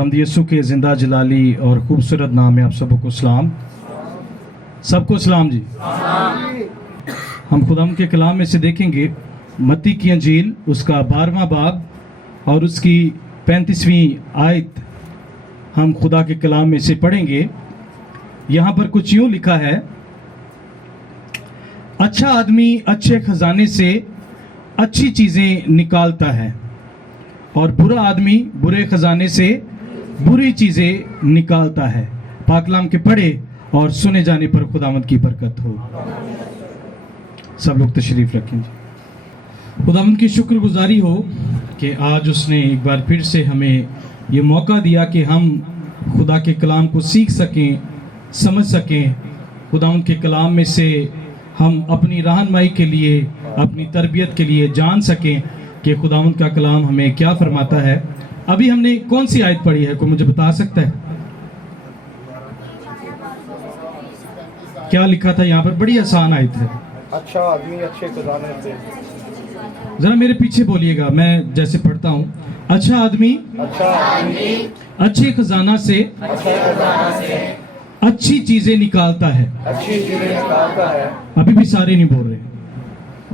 खुदावंद यीशु के ज़िंदा जलाली और खूबसूरत नाम में आप सबको सलाम। सबको सलाम जी। हम खुदावंद के कलाम में से देखेंगे मत्ती की अंजील उसका 12वां बाब और उसकी 35वीं आयत हम खुदा के कलाम में से पढ़ेंगे। यहाँ पर कुछ यूँ लिखा है, अच्छा आदमी अच्छे खजाने से अच्छी चीज़ें निकालता है और बुरा आदमी बुरे खजाने से बुरी चीज़ें निकालता है। पाक कलाम के पढ़े और सुने जाने पर खुदावंद की बरकत हो। सब लोग तशरीफ़ रखें। खुदावंद की शुक्रगुजारी हो कि आज उसने एक बार फिर से हमें ये मौका दिया कि हम खुदा के कलाम को सीख सकें, समझ सकें। खुदावंद के कलाम में से हम अपनी रहनुमाई के लिए, अपनी तरबियत के लिए जान सकें कि खुदावंद का कलाम हमें क्या फरमाता है। अभी हमने कौन सी आयत पढ़ी है, कोई मुझे बता सकता है? क्या लिखा था यहाँ पर? बड़ी आसान आयत है। अच्छा आदमी अच्छे खजाने से, जरा मेरे पीछे बोलिएगा, मैं जैसे पढ़ता हूँ। अच्छा आदमी अच्छे खजाना से अच्छी चीजें निकालता है। अच्छी चीजें निकालता है। अभी भी सारे नहीं बोल रहे।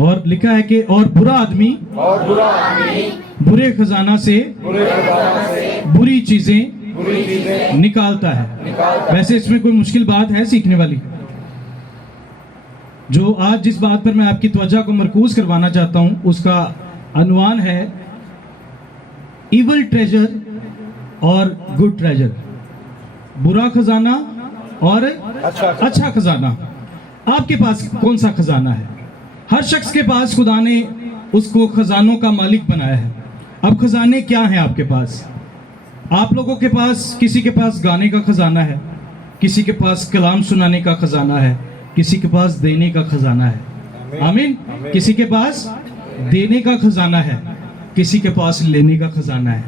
और लिखा है कि और बुरा आदमी बुरे खजाना से बुरी चीजें निकालता है। वैसे इसमें कोई मुश्किल बात है सीखने वाली? जो आज जिस बात पर मैं आपकी तवज्जो को मरकूज करवाना चाहता हूं उसका अनवान है इवल ट्रेजर और गुड ट्रेजर। बुरा खजाना और अच्छा खजाना। आपके पास कौन सा खजाना है? हर शख्स के पास खुदा ने उसको खजानों का मालिक बनाया है। अब खजाने क्या हैं आपके पास? आप लोगों के पास, किसी के पास गाने का खजाना है, किसी के पास कलाम सुनाने का खजाना है, किसी के पास देने का खजाना है। आमीन। किसी के पास देने का खजाना है, किसी के पास लेने का खजाना है।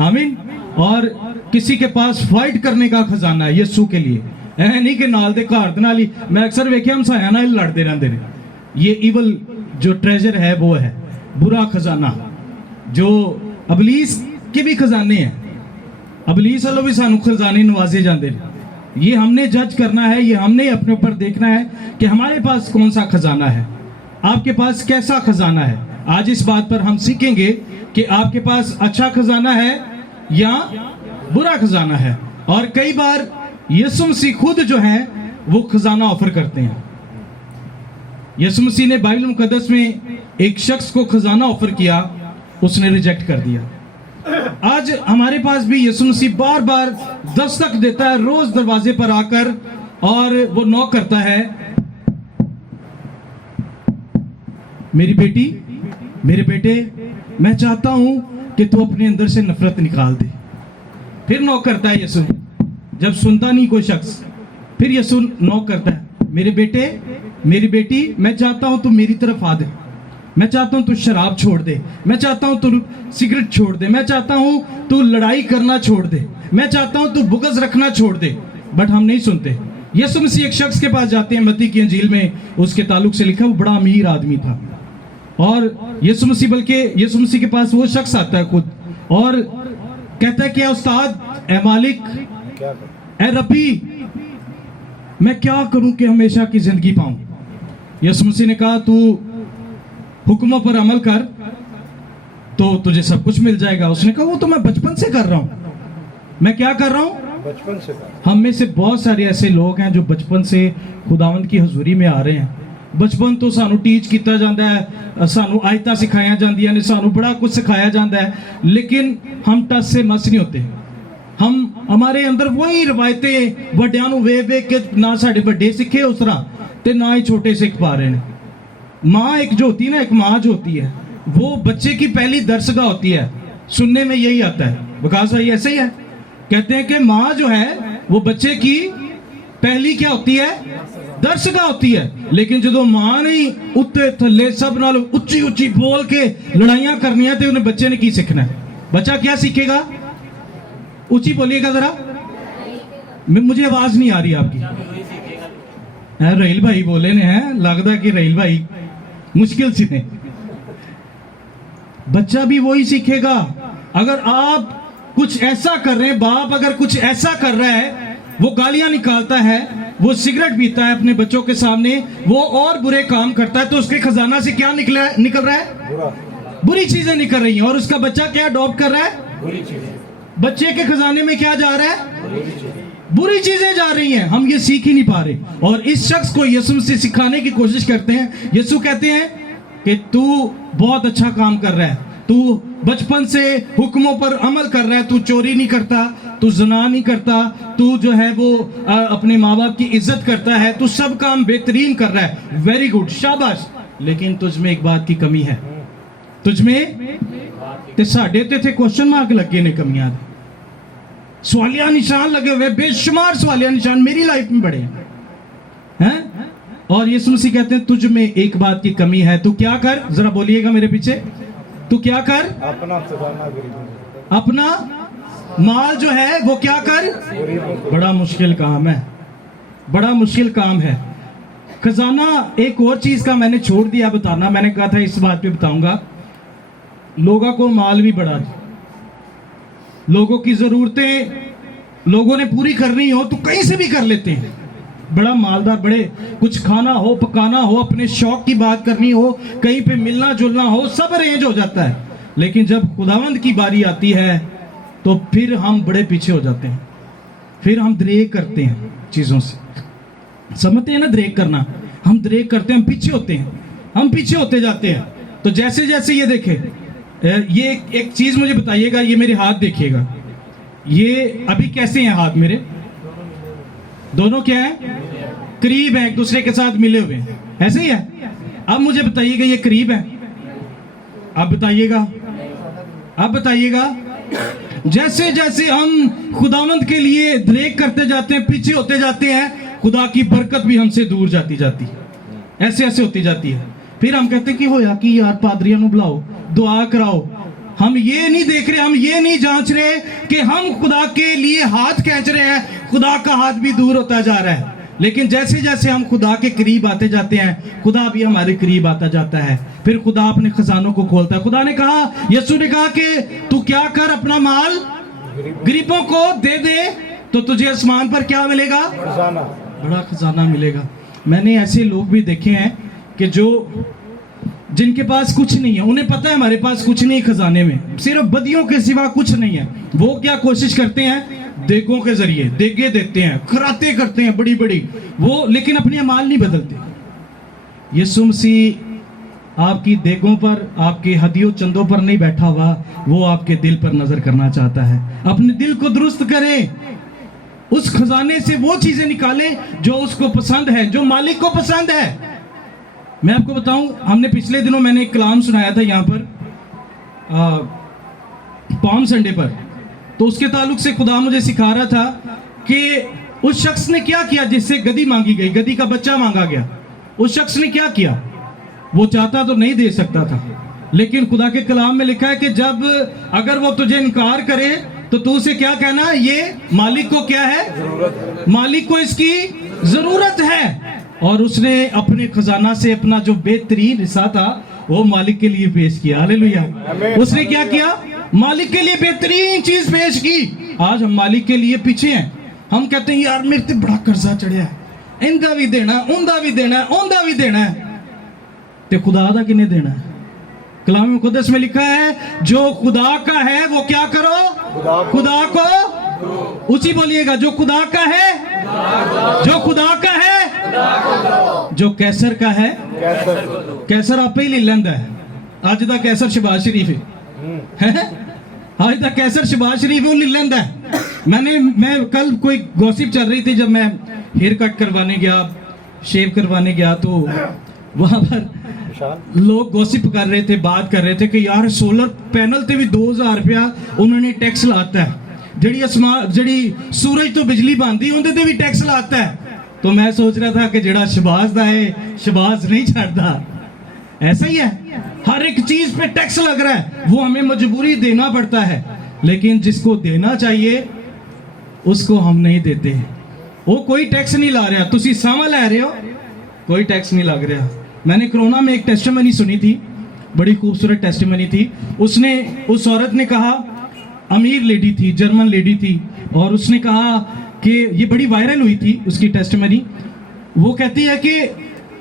आमीन। और किसी के पास फाइट करने का खजाना है यीशु के लिए। ऐ नहीं कि नाल दे घर दे नाल ही, मैं अक्सर वेख्या हम साया नाल लड़ते रहते हैं। ये इवल जो ट्रेजर है वो है बुरा खजाना, जो अबलीस के भी खजाने हैं। अबलीस वालों भी सानू खजाने नवाजे जाते हैं। ये हमने जज करना है, ये हमने अपने ऊपर देखना है कि हमारे पास कौन सा खजाना है, आपके पास कैसा खजाना है। आज इस बात पर हम सीखेंगे कि आपके पास अच्छा खजाना है या बुरा खजाना है। और कई बार यीशु मसीह खुद जो है वो खजाना ऑफर करते हैं। यीशु मसीह ने बाइबल मुकद्दस में एक शख्स को खजाना ऑफर किया, उसने रिजेक्ट कर दिया। आज हमारे पास भी यीशु मसीह बार बार दस्तक देता है, रोज दरवाजे पर आकर, और वो नॉक करता है, मेरी बेटी, मेरे बेटे, मैं चाहता हूं कि तू अपने अंदर से नफरत निकाल दे। फिर नॉक करता है यीशु, जब सुनता नहीं कोई शख्स, फिर यीशु नॉक करता है, मेरे बेटे, मेरी बेटी, मैं चाहता हूं तू मेरी तरफ आ दे। मैं चाहता हूं तू शराब छोड़ दे, मैं चाहता हूं तू सिगरेट छोड़ दे, मैं चाहता हूं तू लड़ाई करना छोड़ दे, मैं चाहता हूं तू बुग़्ज़ रखना छोड़ दे। बट हम नहीं सुनते। यीशु मसीह एक शख्स के पास जाते हैं, मत्ती की अंजील में उसके ताल्लुक से लिखा, वो बड़ा अमीर आदमी था। और यीशु मसीह, बल्कि यीशु मसीह के पास वो शख्स आता है खुद और कहता है कि उस्ताद, ए मालिक, ए रब्बी, मैं क्या करूं कि हमेशा की जिंदगी पाऊं? यीशु मसीह ने कहा, तू हुक्मों पर अमल कर तो तुझे सब कुछ मिल जाएगा। उसने कहा, वो तो मैं बचपन से कर रहा हूं। मैं क्या कर रहा हूं? बचपन से। हम में से बहुत सारे ऐसे लोग हैं जो बचपन से खुदावंद की हजूरी में आ रहे हैं। बचपन तो सानू टीच किया जाता है, सानू आयतां सिखाया जांदियां ने, सानू बड़ा कुछ सिखाया जाता है, लेकिन हम टस से मस नहीं होते। हमारे अंदर वही रवायतें वड्डियां नू वेख वेख के, ना साडे वड्डे सीखे उस तरह ते ना ही छोटे सीख पा रहे हैं। माँ एक जो होती है ना, एक माँ जो होती है वो बच्चे की पहली दरसगाह होती है। सुनने में यही आता है, विकास भाई ऐसे ही है, कहते हैं कि माँ जो है वो बच्चे की पहली क्या होती है? दरसगाह होती है। लेकिन जो माँ नहीं उत्ते थले सब नाल उच्ची उच्ची बोल के लड़ाइयां करनियां, तो उन्हें बच्चे ने की सीखना है? बच्चा क्या सीखेगा? ऊंची बोलिएगा जरा, मुझे आवाज नहीं आ रही आपकी। रहील भाई बोले ने हैं, लगता कि रहील भाई मुश्किल से ने। बच्चा भी वही सीखेगा। अगर आप कुछ ऐसा कर रहे हैं, बाप अगर कुछ ऐसा कर रहा है, वो गालियां निकालता है, वो सिगरेट पीता है अपने बच्चों के सामने, वो और बुरे काम करता है, तो उसके खजाना से क्या निकल रहा है? बुरा, बुरी चीजें निकल रही हैं। और उसका बच्चा क्या अडॉप्ट कर रहा है? बुरी चीजें, बच्चे के खजाने में क्या जा रहा है? बुरी चीजें। बुरी चीजें जा रही हैं। हम ये सीख ही नहीं पा रहे। और इस शख्स को यीशु से सिखाने की कोशिश करते हैं। यीशु कहते हैं कि तू बहुत अच्छा काम कर रहा है, तू बचपन से हुक्मों पर अमल कर रहा है, तू चोरी नहीं करता, तू ज़िना नहीं करता, तू जो है वो अपने माँ बाप की इज्जत करता है, तू सब काम बेहतरीन कर रहा है, वेरी गुड, शाबाश। लेकिन तुझ में एक बात की कमी है, तुझ में ते साढ़े ते थे क्वेश्चन मार्क लगे ने, कमियां दे सवालिया निशान लगे हुए, बेशुमार सवालिया निशान मेरी लाइफ में बड़े हैं। और यीशु मसीह कहते हैं तुझ में एक बात की कमी है, तू क्या कर? जरा बोलिएगा मेरे पीछे, तू क्या कर? अपना खजाना गरीबों को, अपना माल जो है वो क्या कर? गरीबों को। बड़ा मुश्किल काम है, बड़ा मुश्किल काम है। खजाना एक और चीज का मैंने छोड़ दिया बताना, मैंने कहा था इस बात पे बताऊंगा। लोगों को माल भी बड़ा, लोगों की जरूरतें लोगों ने पूरी करनी हो तो कहीं से भी कर लेते हैं। बड़ा मालदार, बड़े कुछ खाना हो, पकाना हो, अपने शौक की बात करनी हो, कहीं पे मिलना जुलना हो, सब अरेंज हो जाता है। लेकिन जब खुदावंद की बारी आती है तो फिर हम बड़े पीछे हो जाते हैं, फिर हम दरेक करते हैं चीजों से। समझते हैं ना दरेक करना? हम दरेक करते हैं, हम पीछे होते हैं, हम पीछे होते जाते हैं। तो जैसे जैसे ये देखे, ये एक चीज मुझे बताइएगा, ये मेरे हाथ देखिएगा, ये अभी कैसे हैं हाथ मेरे? दोनों क्या है? करीब है, एक दूसरे के साथ मिले हुए हैं, ऐसे ही है। अब मुझे बताइएगा ये करीब है? अब बताइएगा, अब बताइएगा। जैसे जैसे हम खुदावंद के लिए दरेक करते जाते हैं, पीछे होते जाते हैं, खुदा की बरकत भी हमसे दूर जाती जाती है, ऐसे ऐसे होती जाती है। फिर हम कहते हैं कि होया कि यार पादरियों को बुलाओ, दुआ कराओ। हम ये नहीं देख रहे, हम ये नहीं जांच रहे कि हम खुदा के लिए हाथ खींच रहे हैं, खुदा का हाथ भी दूर होता जा रहा है। लेकिन जैसे जैसे हम खुदा के करीब आते जाते हैं, खुदा भी हमारे करीब आता जाता है। फिर खुदा अपने खजानों को खोलता है। खुदा ने कहा, यीशु ने कहा कि तू क्या कर, अपना माल गरीबों को दे दे, तो तुझे आसमान पर क्या मिलेगा? खजाना, बड़ा खजाना मिलेगा। मैंने ऐसे लोग भी देखे हैं कि जो जिनके पास कुछ नहीं है, उन्हें पता है हमारे पास कुछ नहीं, खजाने में सिर्फ बदियों के सिवा कुछ नहीं है। वो क्या कोशिश करते हैं? देगों के जरिए देगे देते हैं, खराते करते हैं बड़ी बड़ी, वो लेकिन अपनी अमाल नहीं बदलते। यीशु मसीह आपकी देगों पर, आपके हदियों चंदों पर नहीं बैठा हुआ, वो आपके दिल पर नजर करना चाहता है। अपने दिल को दुरुस्त करें, उस खजाने से वो चीजें निकालें जो उसको पसंद है, जो मालिक को पसंद है। मैं आपको बताऊं, हमने पिछले दिनों मैंने एक कलाम सुनाया था यहाँ पर पाम संडे पर, तो उसके ताल्लुक से खुदा मुझे सिखा रहा था कि उस शख्स ने क्या किया जिससे गधी मांगी गई, गधी का बच्चा मांगा गया। उस शख्स ने क्या किया? वो चाहता तो नहीं दे सकता था, लेकिन खुदा के कलाम में लिखा है कि जब अगर वो तुझे इनकार करे तो तू उसे क्या कहना? ये मालिक को क्या है? जरूरत है। मालिक को इसकी जरूरत है। और उसने अपने खजाना से अपना जो बेहतरीन हिस्सा था वो मालिक के लिए पेश किया। हालेलुया। उसने क्या किया? मालिक के लिए बेहतरीन चीज पेश की। आज हम मालिक के लिए पीछे हैं। हम कहते हैं यार मेरे ते बड़ा कर्जा चढ़िया है, इनका भी देना, उनका भी देना, उनका भी देना है, ते खुदा दा किन्ने देना है? कलाम मुकद्दस में लिखा है जो खुदा का है वो क्या करो? खुदा को ऊंची बोलिएगा, जो खुदा का है, जो खुदा का है, जो कैसर का है, कैसर आप ही ले लेंदा है। आज दा कैसर शहबाज शरीफ है, आज दा कैसर शहबाज शरीफ वो ले लेंदा है। मैं कल कोई गॉसिप चल रही थी, जब मैं हेयर कट करवाने गया, शेव करवाने गया, तो वहां पर लोग गॉसिप कर रहे थे, बात कर रहे थे कि यार सोलर पैनल ते भी 2000 रुपया उन्होंने टैक्स लाता है, जड़ी सूरज तो बिजली बनती उनते ते भी टैक्स लाता है। तो मैं सोच रहा था कि जड़ा शहबाज दा है, शहबाज नहीं छाड़ता। ऐसा ही है, हर एक चीज पे टैक्स लग रहा है, वो हमें मजबूरी देना पड़ता है, लेकिन जिसको देना चाहिए उसको हम नहीं देते। वो कोई टैक्स नहीं ला रहा, तुसी सामा लै रहे हो, कोई टैक्स नहीं लग रहा। मैंने कोरोना में एक टेस्टिमनी सुनी थी, बड़ी खूबसूरत टेस्टिमनी थी। उस औरत ने कहा अमीर लेडी थी, जर्मन लेडी थी, और उसने कहा कि ये बड़ी वायरल हुई थी उसकी टेस्टमनी। वो कहती है कि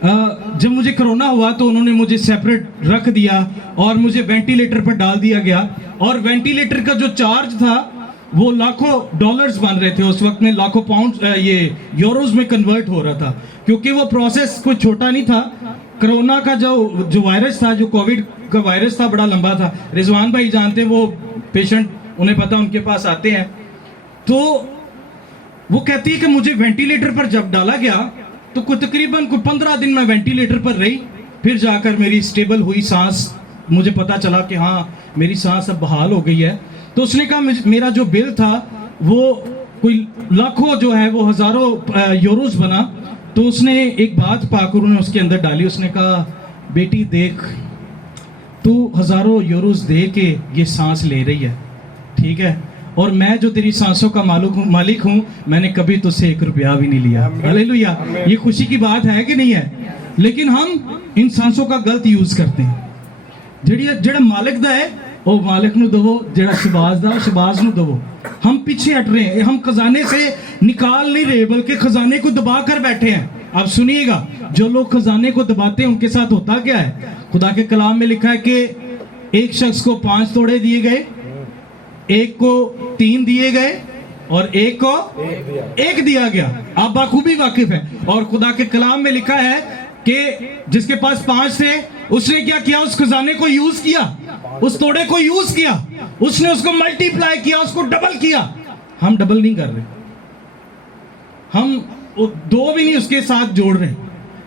जब मुझे कोरोना हुआ तो उन्होंने मुझे सेपरेट रख दिया और मुझे वेंटिलेटर पर डाल दिया गया, और वेंटिलेटर का जो चार्ज था वो लाखों डॉलर्स बन रहे थे उस वक्त में, लाखों पाउंड ये यूरोज में कन्वर्ट हो रहा था, क्योंकि वो प्रोसेस कोई छोटा नहीं था। कोरोना का जो वायरस था, जो कोविड का वायरस था, बड़ा लंबा था। रिजवान भाई जानते हैं, वो पेशेंट, उन्हें पता, उनके पास आते हैं। तो वो कहती है कि मुझे वेंटिलेटर पर जब डाला गया तो तकरीबन 15 दिन मैं वेंटिलेटर पर रही, फिर जाकर मेरी स्टेबल हुई सांस, मुझे पता चला कि हाँ मेरी सांस अब बहाल हो गई है। तो उसने कहा मेरा जो बिल था वो कोई लाखों जो है वो हजारों यूरोज बना। तो उसने एक बात पाकर उन्होंने उसके अंदर डाली, उसने कहा बेटी देख, तू हजारों यूरोज दे के ये सांस ले रही है, ठीक है, और मैं जो तेरी सांसों का मालिक हूं, मैंने कभी तुझसे 1 रुपया भी नहीं लिया। हालेलुया। ये खुशी की बात है कि नहीं है? लेकिन हम इन सांसों का गलत यूज करते हैं। जेड़ा मालिक दा है वो मालिक नु दवो, जेड़ा शबाज दा शबाज नु दवो। हम पीछे हट रहे हैं, हम खजाने से निकाल नहीं रहे, बल्कि खजाने को दबा कर बैठे हैं। आप सुनिएगा, जो लोग खजाने को दबाते हैं उनके साथ होता क्या है? खुदा के कलाम में लिखा है कि एक शख्स को 5 तोड़े दिए गए, एक को 3 दिए गए और एक को 1 दिया गया। आप बाखूबी वाकिफ है। और खुदा के कलाम में लिखा है कि जिसके पास 5 थे उसने क्या किया? उस खजाने को यूज किया, उस तोड़े को यूज किया, उसने उसको मल्टीप्लाई किया, उसको डबल किया। हम डबल नहीं कर रहे, हम 2 भी नहीं उसके साथ जोड़ रहे।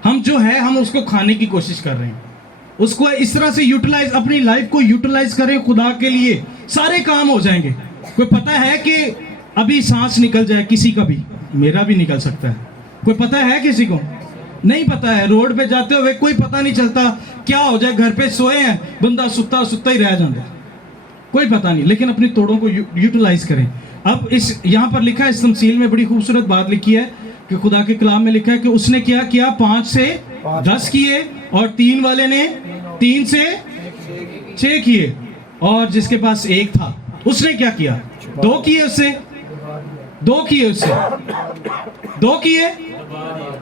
हम जो है हम उसको खाने की कोशिश कर रहे हैं, उसको इस तरह से यूटिलाइज, अपनी लाइफ को यूटिलाइज करें खुदा के लिए, सारे काम हो जाएंगे। कोई पता है कि अभी सांस निकल जाए किसी का भी, मेरा भी निकल सकता है। कोई पता है किसी को? नहीं पता है। रोड पे जाते हुए कोई पता नहीं चलता क्या हो जाए, घर पे सोए हैं, बंदा सुत्ता सुत्ता ही रह जाता, कोई पता नहीं। लेकिन अपनी तोड़ों को यूटिलाइज करें। अब इस यहाँ पर लिखा है, इस तमसील में बड़ी खूबसूरत बात लिखी है कि खुदा के कलाम में लिखा है कि उसने क्या किया? 5 से 10 किए, और 3 वाले ने 3 से 6 किए, और जिसके पास 1 था उसने क्या किया? 2 किए उससे, 2 किए उससे, 2 किए,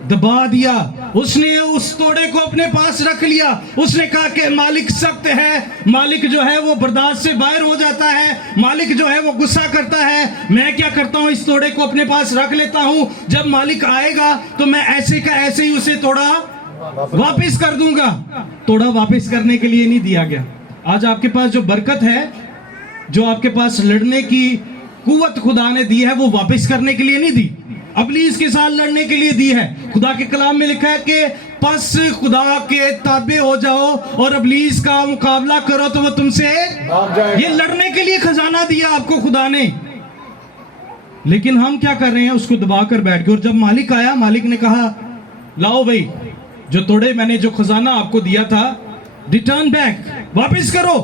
दबा दिया। उसने उस तोड़े को अपने पास रख लिया। उसने कहा कि मालिक सख्त है, मालिक जो है वो बर्दाश्त से बाहर हो जाता है, मालिक जो है वो गुस्सा करता है। मैं क्या करता हूं? इस तोड़े को अपने पास रख लेता हूं, जब मालिक आएगा तो मैं ऐसे का ऐसे ही उसे तोड़ा वापस कर दूंगा। तोड़ा वापस करने के लिए नहीं दिया गया। आज आपके पास जो बरकत है, जो आपके पास लड़ने की कुव्वत खुदा ने दी है, वो वापस करने के लिए नहीं दी, अबलीस के साथ लड़ने के लिए दी है। खुदा के कलाम में लिखा है कि पस खुदा के ताबे हो जाओ और अबलीस का मुकाबला करो तो वो तुमसे, ये लड़ने के लिए खजाना दिया आपको खुदा ने। लेकिन हम क्या कर रहे हैं? उसको दबाकर बैठ गए। और जब मालिक आया, मालिक ने कहा लाओ भाई, जो तोड़े मैंने जो खजाना आपको दिया था, रिटर्न बैक, वापस करो।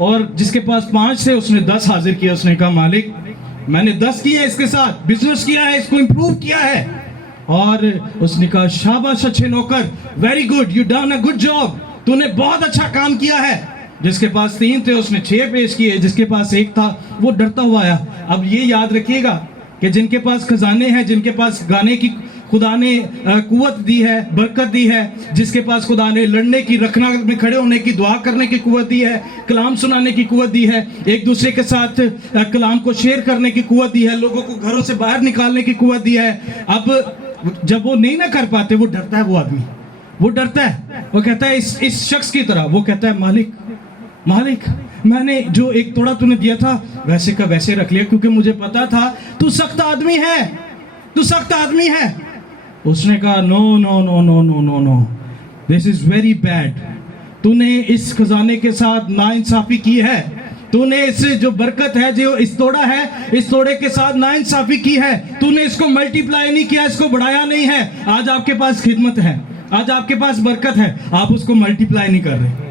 और जिसके पास 5 थे उसने 10 हाजिर किया। उसने कहा मालिक मैंने 10 किए, इसके साथ बिजनेस किया है, इसको इंप्रूव किया है। और उसने कहा शाबाश अच्छे नौकर, very good, you done a good job, तूने बहुत अच्छा काम किया है। जिसके पास 3 थे उसने 6 पेश किए, जिसके पास 1 था वो डरता हुआ आया। अब ये याद रखिएगा कि जिनके पास खजाने हैं, जिनके पास गाने की खुदा ने कुव्वत दी है, बरकत दी है, जिसके पास खुदा ने लड़ने की, रखना में खड़े होने की, दुआ करने की कुव्वत दी है, कलाम सुनाने की कुव्वत दी है, एक दूसरे के साथ कलाम को शेयर करने की कुव्वत दी है, लोगों को घरों से बाहर निकालने की कुव्वत दी है। अब जब वो नहीं ना कर पाते, वो डरता है, वो आदमी वो डरता है, वो कहता है इस शख्स की तरह, वो कहता है मालिक मालिक मैंने जो 1 तोड़ा तूने दिया था वैसे का वैसे रख लिया, क्योंकि मुझे पता था तू सख्त आदमी है, तू सख्त आदमी है। उसने कहा no no no no no no no, this is very bad. तूने इस खजाने के साथ नाइंसाफी की है, तूने इससे जो बरकत है, जो इस तोड़ा है, इस तोड़े के साथ नाइंसाफी की है, तूने इसको मल्टीप्लाई नहीं किया, इसको बढ़ाया नहीं है। आज आपके पास खिदमत है, आज आपके पास बरकत है, आप उसको मल्टीप्लाई नहीं कर रहे,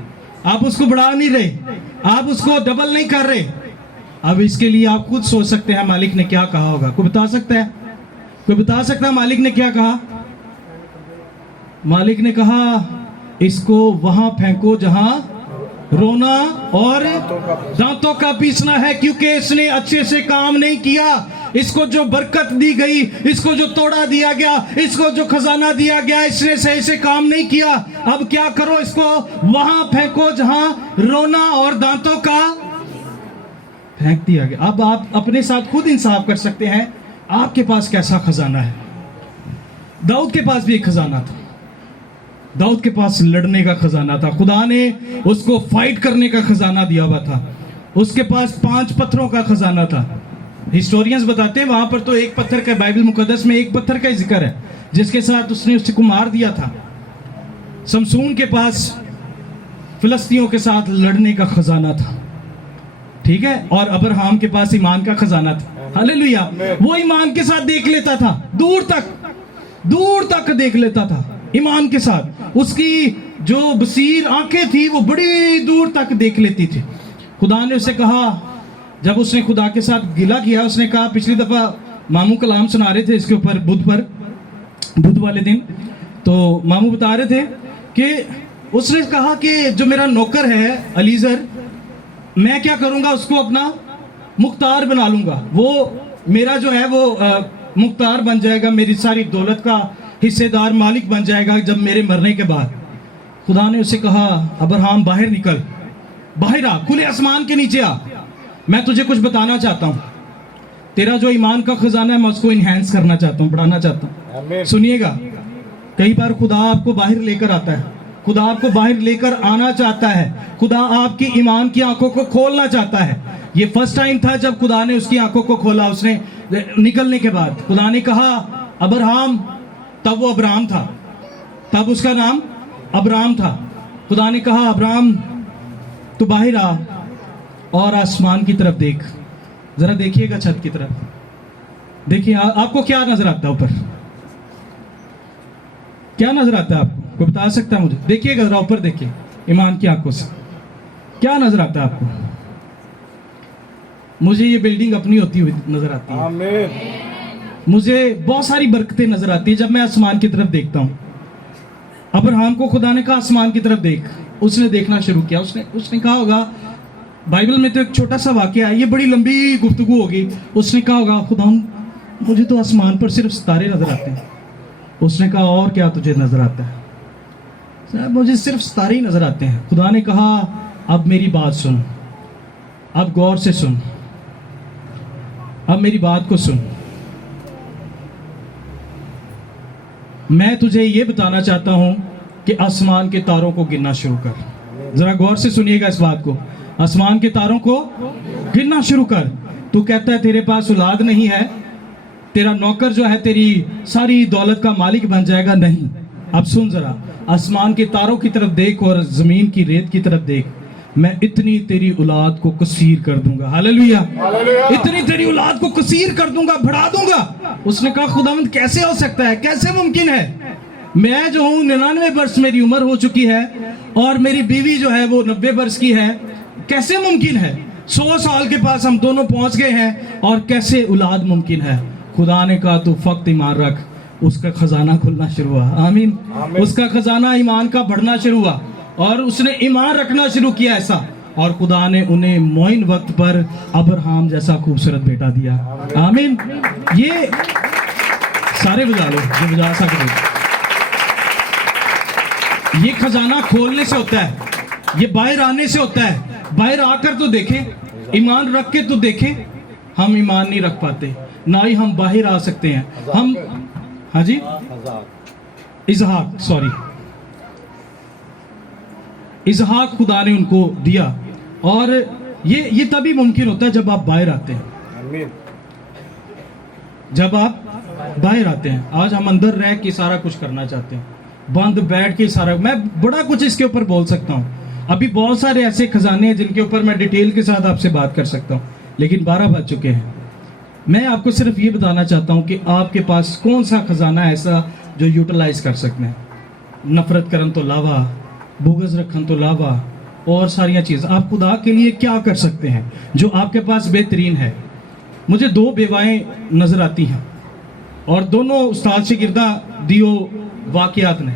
आप उसको बढ़ा नहीं रहे, आप उसको डबल नहीं कर रहे। अब इसके लिए आप खुद सोच सकते हैं मालिक ने क्या कहा होगा। कोई बता सकता है? कोई बता सकता है मालिक ने क्या कहा? मालिक ने कहा इसको वहां फेंको जहां रोना और दांतों का पीसना है, क्योंकि इसने अच्छे से काम नहीं किया। इसको जो बरकत दी गई, इसको जो तोड़ा दिया गया, इसको जो खजाना दिया गया, इसने सही से काम नहीं किया। अब क्या करो, इसको वहां फेंको जहां रोना और दांतों का फेंक दिया गया। अब आप अपने साथ खुद इंसाफ कर सकते हैं, आपके पास कैसा खजाना है। दाऊद के पास भी एक खजाना था। दाऊद के पास लड़ने का खजाना था। खुदा ने उसको फाइट करने का खजाना दिया हुआ था। उसके पास 5 पत्थरों का खजाना था। हिस्टोरियंस बताते हैं वहां पर तो एक पत्थर का, बाइबल मुकद्दस में एक पत्थर का ही जिक्र है जिसके साथ उसने उसको मार दिया था। शमसून के पास फिलिस्तीनियों के साथ लड़ने का खजाना था, ठीक है। और अब्राहम के पास ईमान का खजाना था। हालेलुया। वो ईमान के साथ देख लेता था, दूर तक देख लेता था ईमान के साथ। उसकी जो बसीर आंखें थी वो बड़ी दूर तक देख लेती थी। खुदा ने उसे कहा, जब उसने खुदा के साथ गिला किया, उसने कहा, पिछली दफा मामू कलाम सुना रहे थे इसके ऊपर बुध वाले दिन, तो मामू बता रहे थे कि उसने कहा कि जो मेरा नौकर है अलीजर, मैं क्या करूंगा, उसको अपना मुख्तार बना लूंगा। वो मेरा जो है वो मुख्तार बन जाएगा, मेरी सारी दौलत का हिस्सेदार, मालिक बन जाएगा जब मेरे मरने के बाद। खुदा ने उसे कहा, अब्राहम बाहर निकल, बाहर आ, खुले आसमान के नीचे आ, मैं तुझे कुछ बताना चाहता हूं। तेरा जो ईमान का खजाना है मैं उसको इनहेंस करना चाहता हूं, बढ़ाना चाहता हूं। सुनिएगा, कई बार खुदा आपको बाहर लेकर आता है, खुदा आपको बाहर लेकर आना चाहता है, खुदा आपकी ईमान की आंखों को खोलना चाहता है। ये फर्स्ट टाइम था जब खुदा ने उसकी आंखों को खोला। उसने निकलने के बाद खुदा ने कहा, अब्राहम, तब वो अब्राहम था, तब उसका नाम अब्राहम था। खुदा ने कहा, अब्राहम तू बाहर आ और आसमान की तरफ देख। जरा देखिएगा छत की तरफ, देखिए आपको क्या नजर आता है ऊपर, क्या नजर आता है आपको, कोई बता सकता है मुझे? देखिएगा जरा ऊपर, देखिए ईमान की आंखों से क्या नजर आता है आपको? मुझे ये बिल्डिंग अपनी होती हुई नजर आती है। आमीन। मुझे बहुत सारी बरकतें नजर आती है जब मैं आसमान की तरफ देखता हूं। अब्राहम को खुदा ने कहा, आसमान की तरफ देख। उसने देखना शुरू किया। उसने कहा होगा, बाइबल में तो एक छोटा सा वाकया है, ये बड़ी लंबी गुफ्तगू होगी। उसने कहा होगा, खुदा मुझे तो आसमान पर सिर्फ सितारे नजर आते हैं। उसने कहा, और क्या तुझे नजर आता है? मुझे सिर्फ सितारे ही नजर आते हैं। खुदा ने कहा, अब मेरी बात सुन, अब गौर से सुन, अब मेरी बात को सुन। मैं तुझे यह बताना चाहता हूं कि आसमान के तारों को गिनना शुरू कर। जरा गौर से सुनिएगा इस बात को। आसमान के तारों को गिनना शुरू कर। तू कहता है तेरे पास औलाद नहीं है, तेरा नौकर जो है तेरी सारी दौलत का मालिक बन जाएगा। नहीं, अब सुन जरा, आसमान के तारों की तरफ देख और जमीन की रेत की तरफ देख। मैं इतनी तेरी औलाद को कसीर कर दूंगा। हालेलुया। इतनी तेरी औलाद को कसीर कर दूंगा, बढ़ा दूंगा। उसने कहा, खुदावंद कैसे हो सकता है, कैसे मुमकिन है? मैं जो हूँ 99 वर्ष मेरी उम्र हो चुकी है और मेरी बीवी जो है वो 90 वर्ष की है, कैसे मुमकिन है? 100 साल के पास हम दोनों पहुंच गए हैं और कैसे औलाद मुमकिन है? खुदा ने कहा, तू फक्त ईमान रख। उसका खजाना खुलना शुरू हुआ। आमीन। उसका खजाना ईमान का बढ़ना शुरू हुआ और उसने ईमान रखना शुरू किया ऐसा, और खुदा ने उन्हें मोइन वक्त पर अब्राहम जैसा खूबसूरत बेटा दिया। आमीन। ये सारे बजा लो जो बजा सकते। ये खजाना खोलने से होता है, ये बाहर आने से होता है। बाहर आकर तो देखे, ईमान रख के तो देखे। हम ईमान नहीं रख पाते, ना ही हम बाहर आ सकते हैं। हम, हाँ जी, इजहाक, सॉरी, इजहाक खुदा ने उनको दिया, और ये तभी मुमकिन होता है जब आप बाहर आते हैं। आमीन। जब आप बाहर आते हैं। आज हम अंदर रह के सारा कुछ करना चाहते हैं, बंद बैठ के सारा। मैं बड़ा कुछ इसके ऊपर बोल सकता हूँ, अभी बहुत सारे ऐसे खजाने हैं जिनके ऊपर मैं डिटेल के साथ आपसे बात कर सकता हूँ, लेकिन 12 बज चुके हैं। मैं आपको सिर्फ ये बताना चाहता हूँ कि आपके पास कौन सा खजाना है ऐसा जो यूटिलाइज कर सकते हैं। नफरत करन तो लावा, बुगज रखन तो लावा, और सारिया चीज़। आप खुदा के लिए क्या कर सकते हैं जो आपके पास बेहतरीन है? मुझे 2 बेवाएं नजर आती हैं और दोनों उस्ताद शागिर्दा दियो वाकयात ने।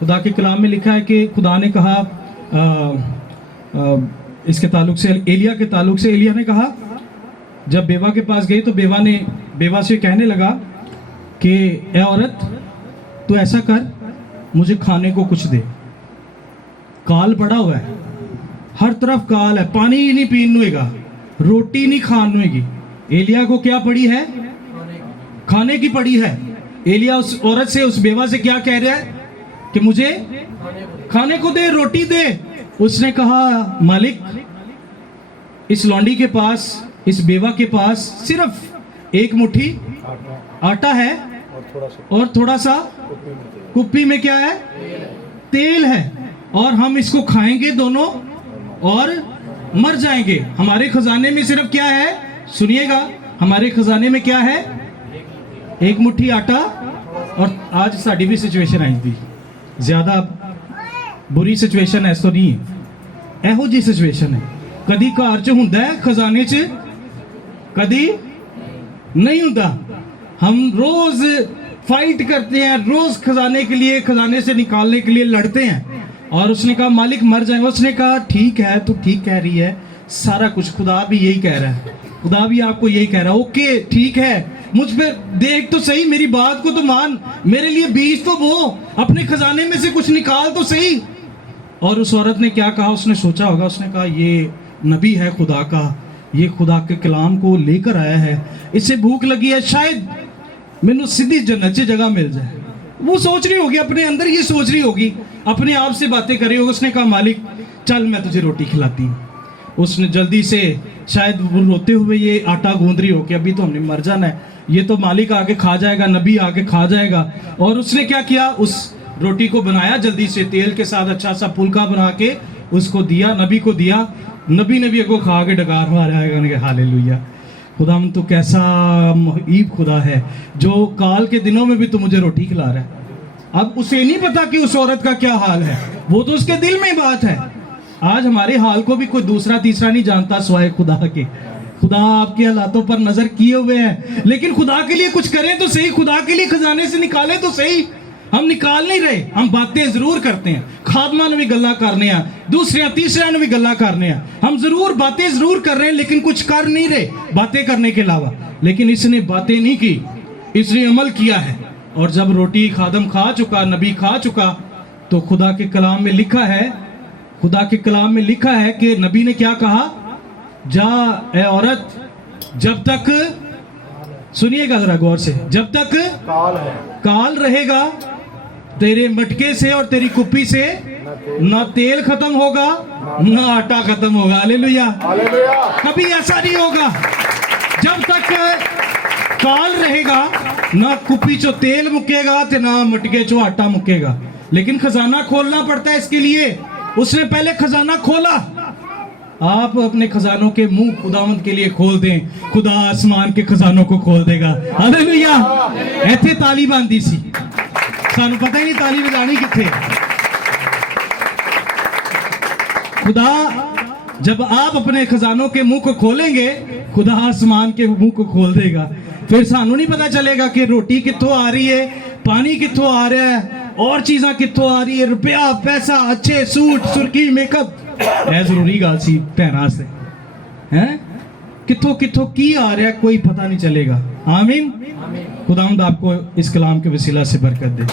खुदा के कलाम में लिखा है कि खुदा ने कहा, इसके ताल्लुक से, एलिया के ताल्लुक से, एलिया ने कहा, जब बेवा के पास गई तो बेवा से कहने लगा कि ए औरत, तू ऐसा कर, मुझे खाने को कुछ दे। काल पड़ा हुआ है, हर तरफ काल है, पानी ही नहीं पीन हुएगा, रोटी नहीं खान हुएगी। एलिया को क्या पड़ी है? खाने की पड़ी है। एलिया उस औरत से, उस बेवा से क्या कह रहा है कि मुझे खाने को दे, रोटी दे। उसने कहा, मालिक, इस लौंडी के पास, इस बेवा के पास सिर्फ एक मुट्ठी आटा है और थोड़ा सा कुप्पी में क्या है? तेल है, और हम इसको खाएंगे दोनों और मर जाएंगे। हमारे खजाने में सिर्फ क्या है? सुनिएगा, हमारे खजाने में क्या है? एक मुट्ठी आटा। और आज साड़ी भी सिचुएशन आई थी, ज्यादा बुरी सिचुएशन ऐसा नहीं है, एहो जी सिचुएशन है। कदी घर च हुंदा है, खजाने च कदी नहीं होता। हम रोज फाइट करते हैं, रोज खजाने के लिए, खजाने से निकालने के लिए लड़ते हैं। और उसने कहा, मालिक मर जाए। उसने कहा, ठीक है, तू ठीक कह रही है, सारा कुछ खुदा भी यही कह रहा है, खुदा भी आपको यही कह रहा है। ओके, ठीक है, मुझ पे देख तो सही, मेरी बात को तो मान, मेरे लिए बीज तो बो, अपने खजाने में से कुछ निकाल तो सही। और उस औरत ने क्या कहा? उसने सोचा होगा, उसने कहा, ये नबी है खुदा का, ये खुदा के कलाम को लेकर आया है, इससे भूख लगी है, शायद मैनू सीधी जन्नत च जगह मिल जाए। वो सोच रही होगी, अपने अंदर ये सोच रही होगी, अपने आप से बातें कर रही होगी। उसने कहा, मालिक चल, मैं तुझे रोटी खिलाती हूँ। उसने जल्दी से, शायद वो रोते हुए ये आटा गूंद रही हो कि अभी तो हमने मर जाना है, ये तो मालिक आके खा जाएगा, नबी आके खा जाएगा। और उसने क्या किया? उस रोटी को बनाया जल्दी से, तेल के साथ अच्छा सा फुल्का बना के उसको दिया, नबी को दिया। नबी ने भी अगो खा के डकार मारा। हालेलुया, खुदा तो कैसा मुहीब खुदा है, जो काल के दिनों में भी तो मुझे रोटी खिला रहा है। अब उसे नहीं पता कि उस औरत का क्या हाल है, वो तो उसके दिल में बात है। आज हमारे हाल को भी कोई दूसरा तीसरा नहीं जानता सिवाय खुदा के। खुदा आपके हालातों पर नजर किए हुए है, लेकिन खुदा के लिए कुछ करें तो सही, खुदा के लिए खजाने से निकालें तो सही। हम निकाल नहीं रहे, हम बातें जरूर करते हैं, खादमा ने भी गल्ला करने हैं, दूसरे तीसरे ने भी गल्ला करने हैं, हम जरूर बातें जरूर कर रहे हैं, लेकिन कुछ कर नहीं रहे बातें करने के अलावा। लेकिन इसने बातें नहीं की, इसने अमल किया है। और जब रोटी खादम खा चुका, नबी खा चुका, तो खुदा के कलाम में लिखा है, खुदा के कलाम में लिखा है कि नबी ने क्या कहा? जा ए औरत, जब तक, सुनिएगा जरा गौर से, जब तक काल रहेगा, तेरे मटके से और तेरी कुप्पी से ना तेल खत्म होगा, ना आटा खत्म होगा। हालेलुया, कभी ऐसा नहीं होगा। जब तक काल रहेगा, ना कुप्पी चो तेल मुकेगा ते ना मटके चो आटा मुकेगा। लेकिन खजाना खोलना पड़ता है इसके लिए। उसने पहले खजाना खोला। आप अपने खजानों के मुंह खुदावंद के लिए खोल दें, खुदा आसमान के खजानों को खोल देगा। हालेलुया, ऐथे ताली बांधी सी, सानू पता ही नहीं ताली बजानी किथे। खुदा, जब आप अपने खजानों के मुंह को खोलेंगे, खुदा आसमान के मुंह को खोल देगा। फिर सानू नहीं पता चलेगा कि रोटी कित्थों आ रही है, पानी कित्थों आ रहा है, और चीज़ां कित्थों आ रही है, रुपया, पैसा, अच्छे सूट, सुर्खी, मेकअप, है जरूरी गल सी भैन से, हैं कित्थों कित्थों की आ रहा है, कोई पता नहीं चलेगा। आमीन। खुदावंद आपको इस कलाम के वसीला से बरकत दे।